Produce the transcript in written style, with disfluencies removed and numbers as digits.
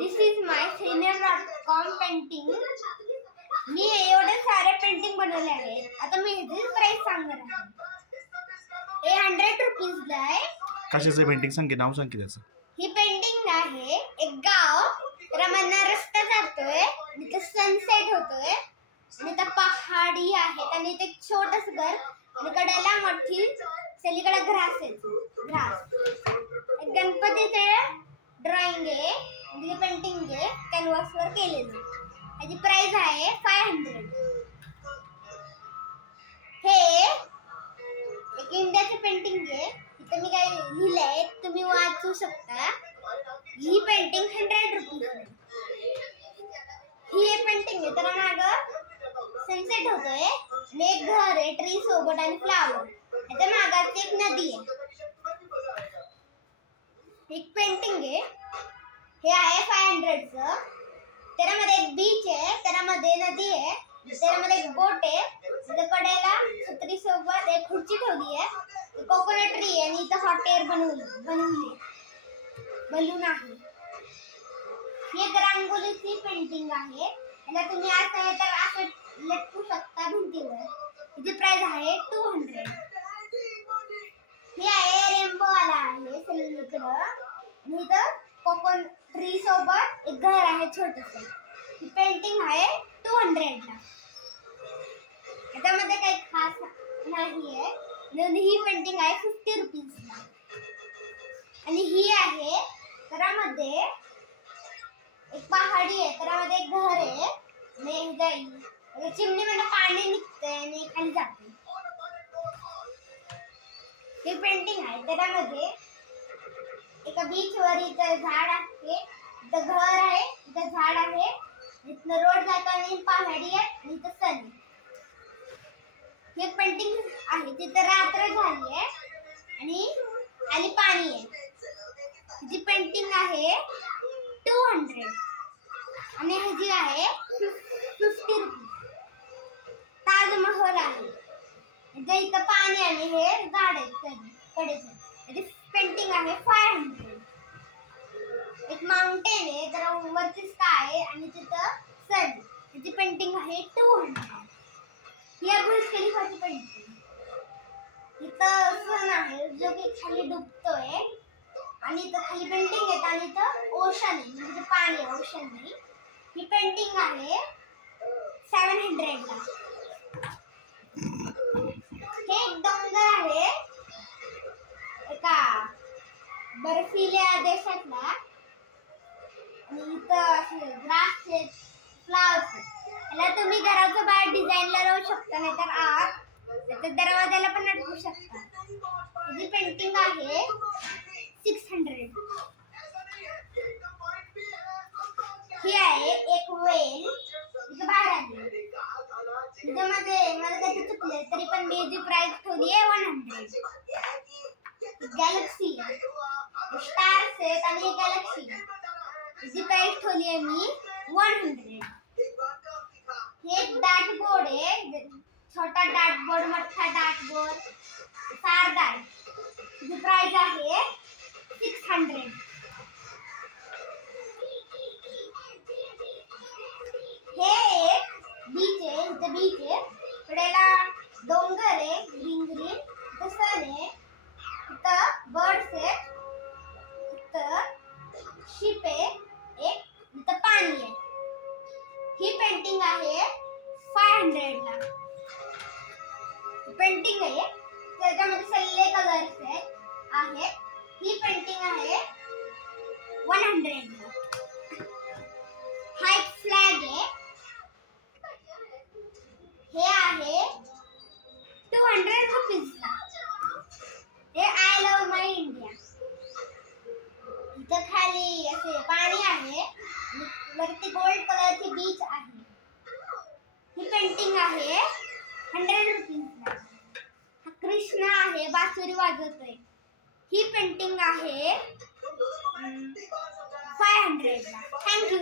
This is my senior.com painting. मी एवढे सारे painting बनवले आहेत. आता मी ह्याची प्राइस सांगणार आहे. हे 100 रुपीजला आहे. कशाचं पेंटिंग सांग की, नाव सांग की त्याचं. ही पेंटिंग आहे एक गाव, त्यामधनं रस्ता जातोय, तिथं सनसेट होतोय आणि त्या पहाडी आहेत आणि ते छोटस घर आणि कडेला मोठी सगळीकडे ग्रास आहे. ग्रास एक गणपतीचे ड्रॉइंग आहे, म्हणजे पेंटिंग आहे कॅनव्हास वर केलेली. याची प्राइस आहे 500. हे एक इंडियाचे पेंटिंग आहे. इथं मी काय लिहिलंय तुम्ही वाचू शकता. ही पेंटिंग 100 रुपीज आहे. ही पेंटिंग आहे तर मागं सनसेट होतोय आणि एक घर आहे ट्री सोबत आणि फ्लावर. त्याच्या मागाची एक नदी आहे. एक पेंटिंग आहे, हे आहे 500 चं. त्यामध्ये एक बीच आहे, त्यामध्ये नदी आहे, त्यामध्ये एक बोट आहे, त्याच्या कडेला छत्री सोबत एक खुर्ची ठेवली आहे. कोकोनट ट्री आहे आणि इथं हॉट एअर बनवली बलून आहे. ही एक रांगोळीची पेंटिंग आहे. याला तुम्ही असं तर असं लटकू शकता भिंतीवर. याची प्राइस आहे 200. ही आहे रेनबो वाला आहे सगळीकडं आणि इथं कोकोनट ट्री सोबत एक घर आहे छोटंसं. ही पेंटिंग आहे 200 ला. याच्यामध्ये काही खास नाही आहे. ही पेंटिंग आहे 50 रुपीजला. आणि ही आहे त्यामध्ये एक पहाडी आहे, त्यामध्ये एक घर आहे आणि चिमणी मध्ये पाणी निघतंय आणि खाली जाते. ही पेंटिंग आहे त्यामध्ये एका बीच वर इथं झाड आहे, इथं घर आहे, इथं झाड आहे, इथनं रोड जातो आणि पहाडी आहे आणि इथं सन आहे. ही एक पेंटिंग आहे, तिथं रात्र झाली आहे आणि खाली पाणी आहे. जी पेंटिंग आहे 200 आणि ह्याची आहे 50 रुपीज. ताजमहल आहे, इथं पाणी आणि हे झाड आहे कडेचं. याची पेंटिंग आहे 500. एक माउंटेन आहे, तर वरती स्काय आहे आणि तिथं सन. याची पेंटिंग आहे 200. ही आहे बुर्ज खलिफाची पेंटिंग. इथं सन आहे जो की खाली डुबतोय आणि इथं खाली बिल्डिंग आहेत आणि इथं ओशन आहे, म्हणजे पाणी आहे, ओशन नाही. ही पेंटिंग आहे 700 ला. हे एक डोंगर आहे एका बर्फिल्या देशातला आणि इथं असे ग्रास आहेत, फ्लावर्स आहेत. याला तुम्ही घराच्या बाहेर डिझाईनला लावू शकता, नाहीतर आत दरवाजाला पण अडकवू शकता. ही पेंटिंग आहे 600. ही आहे एक वेल, इथं बाहेर आली. त्यामध्ये मला त्याचे चुकले तरी पण मी जी प्राइस ठेवली आहे 100. गॅलेक्सी स्टार्स आहेत आणि एक गॅलेक्सी, जी प्राइस ठेवली आहे मी 100. हे एक डार्ट बोर्ड आहे, छोटा डार्ट बोर्ड, मोठा डार्ट बोर्ड, सारदा आहे. जी प्राइस आहे 600. हे एक बीच आहे, इथं बीच आहे, कडेला डोंगर आहे ग्रीन ग्रीन, इथं सन आहे, इथं बर्ड्स आहेत, इथं शिप आहे एक, इथं पाणी आहे. ही पेंटिंग आहे 500 ला. पेंटिंग आहे त्याच्यामध्ये सगळे कलर्स आहेत. ही पेंटिंग आहे 100 ला. हा एक फ्लॅग आहे, हे आहे 200 रुपीजला. हे आय लव्ह माय इंडिया. इथं खाली असे पाणी आहे, वरती गोल्ड कलरची बीच आहे. ही पेंटिंग आहे 100 रुपीजला. हा कृष्ण आहे, बासुरी वाजवतोय. ही पेंटिंग आहे 500 ला. थँक्यू.